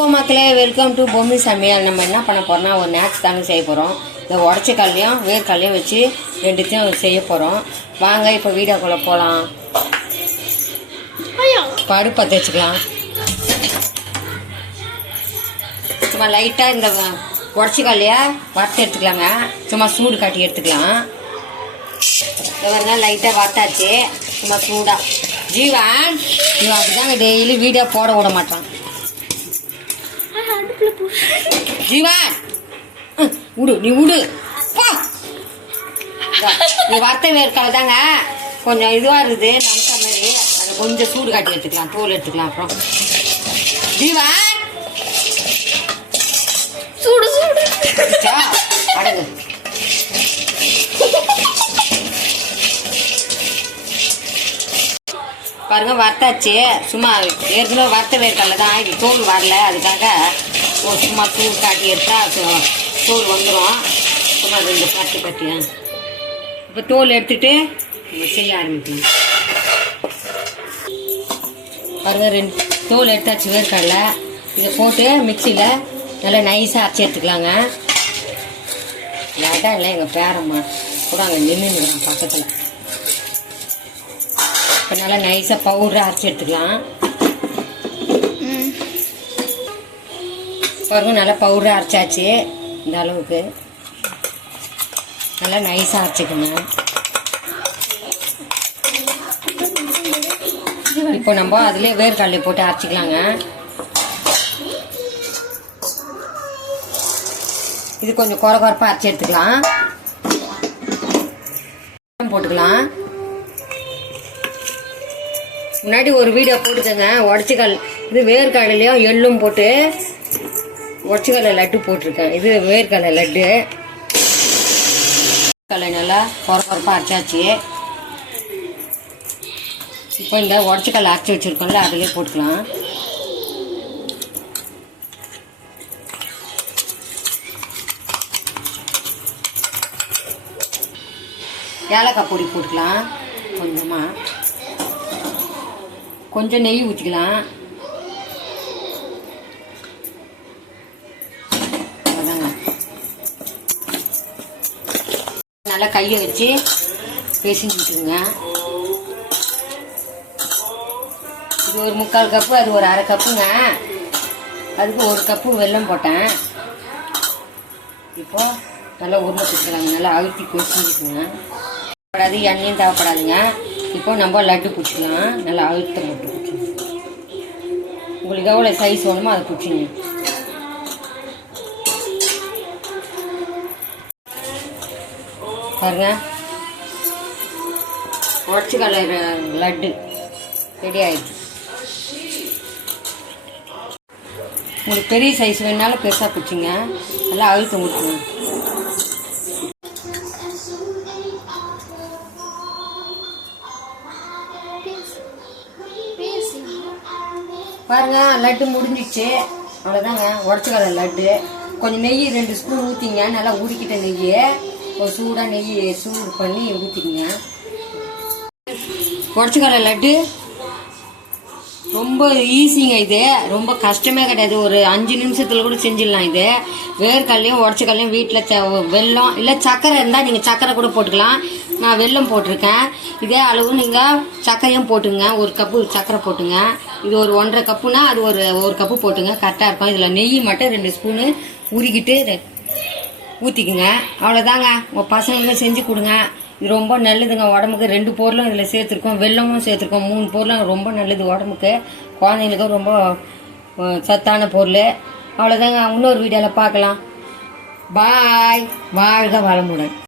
மக்களே welcome to Bommi சமையல். நம்ம என்ன பண்ண போறோம்னா ஒரு ஸ்நாக்ஸ் தாங்க செய்ய போகிறோம். இந்த உடச்ச கல்லையும் வேர்க்கல்லையும் வச்சு ரெண்டுத்தையும் செய்ய போகிறோம். வாங்க இப்போ வீடியோக்குள்ளே போகலாம். பருப்பை தேய்ச்சிக்கலாம். சும்மா லைட்டாக இந்த உடச்ச கல்லையை வறுத்து எடுத்துக்கலாங்க. சும்மா சூடு காட்டி எடுத்துக்கலாம். இந்த லைட்டாக வறுத்தாச்சு. சும்மா சூடாக ஜீவன் இவன் அப்படிதாங்க டெய்லி வீடியோ போட விட மாட்டான். ஜீவா விடு, நீ விடு. நீ வறுத்த வேர்க்கால தாங்க கொஞ்சம் இதுவாக இருக்குது நமக்கா மாதிரி. அதை கொஞ்சம் சூடு காட்டி எடுத்துக்கலாம், தோல் எடுத்துக்கலாம். அப்புறம் ஜீவா சூடு சூடு அடங்கு. பாருங்க வறுத்தாச்சு. சும்மா ஏற்கனவே வறுத்த வேர்க்கடலை தான், இது தோல் வரல. அதுக்காக ஒரு சும்மா தூள் காட்டி எடுத்தா தோல் வந்துடும். சும்மா ரெண்டு கட்டியா இப்போ தோல் எடுத்துட்டு செய்ய ஆரம்பிக்கலாம். பாருங்க ரெண்டு தோல் எடுத்தாச்சு வேர்க்கடலை. இதை போட்டு மிக்சியில் நல்லா நைஸாக அரைச்சி எடுத்துக்கலாங்க. இல்லாட்டா இல்லை எங்கள் பேரம்மா கூட அங்கே நின்றுங்கிறான் பக்கத்தில். இப்போ நல்லா நைஸாக பவுடரை அரைச்சி எடுத்துக்கலாம். பாருங்க நல்லா பவுடரை அரைச்சாச்சு. இந்த அளவுக்கு நல்லா நைஸாக அரைச்சிக்கணும். இப்போ நம்ம அதுலேயே வேர்க்கடலை போட்டு அரைச்சிக்கலாங்க. இது கொஞ்சம் குறப்பாக அரைச்சி எடுத்துக்கலாம். போட்டுக்கலாம். முன்னாடி ஒரு வீடியோ போட்டுக்கோங்க. உடச்சிக்கல் இது வேர்க்கடலையும் எள்ளும் போட்டு உடச்சிக்கடலை லட்டு போட்டிருக்கேன். இது வேர்க்கடலை லட்டு. கடலை நல்லா குறப்பாக அரைச்சாச்சு. இப்போ இந்த உடச்சிக்கடலை அரைச்சி வச்சுருக்கோம்ல அதிலே போட்டுக்கலாம். ஏலக்காய் பொடி போட்டுக்கலாம். கொஞ்சமாக கொஞ்சம் நெய் ஊற்றிக்கலாம். அதாங்க நல்லா கையை வச்சு பேசிச்சுங்க. இது ஒரு 3/4 கப்பு, அது ஒரு 1/2 கப்புங்க. அதுக்கு 1 கப்பு வெல்லம் போட்டேன். இப்போ நல்லா உருளை பிடிக்கலாங்க. நல்லா அழுத்தி பேசிச்சுங்க. எண்ணெயும் தேவைப்படாதுங்க. இப்போ நம்ம லட்டு பிடிச்சிக்கலாம். நல்லா அழுத்த போட்டு பிடிச்சிங்க. உங்களுக்கு எவ்வளோ சைஸ் வேணுமோ அதை பிடிச்சிங்க. பாருங்க உடச்சி கலர் லட்டு ரெடி ஆயிடுச்சு. உங்களுக்கு பெரிய சைஸ் வேணாலும் பெருசாக பிடிச்சிங்க. நல்லா அழுத்த முடிச்சுங்க. பாருங்க லட்டு முடிஞ்சிச்சு. அவ்வளோதாங்க உடச்சிக்கல லட்டு. கொஞ்சம் நெய் 2 ஸ்பூன் ஊற்றிங்க. நல்லா உருக்கிட்ட நெய்யை ஒரு சூடாக நெய் சூடு பண்ணி ஊற்றிக்கிங்க. உடச்சிக்கல லட்டு ரொம்ப ஈஸிங்க. இது ரொம்ப கஷ்டமே கிடையாது. ஒரு 5 நிமிஷத்தில் கூட செஞ்சிடலாம். இது வேர்க்கடலையும் உடச்சிக்கல்லையும் வீட்டில் வெல்லம் இல்லை சர்க்கரை இருந்தால் நீங்கள் சர்க்கரை கூட போட்டுக்கலாம். நான் வெல்லம் போட்டிருக்கேன். இதே அளவு நீங்கள் சர்க்கரையும் போட்டுங்க. 1 கப்பு சர்க்கரை போட்டுங்க. இது ஒரு 1.5 கப்புனா அது ஒரு கப்பு போட்டுங்க. கரெக்டாக இருக்கும். இதில் நெய் மட்டும் 2 ஸ்பூனு உருக்கிட்டு ஊற்றிக்குங்க. அவ்வளோதாங்க. உங்கள் பசங்களுக்கு செஞ்சு கொடுங்க. இது ரொம்ப நல்லதுங்க உடம்புக்கு. 2 பொருளும் இதில் சேர்த்துருக்கோம். வெல்லமும் சேர்த்துருக்கோம். 3 பொருளும் ரொம்ப நல்லது உடம்புக்கு. குழந்தைங்களுக்கும் ரொம்ப சத்தான பொருள். அவ்வளோதாங்க. இன்னொரு வீடியோவில் பார்க்கலாம். பாய். வாழ்க வளமுடன்.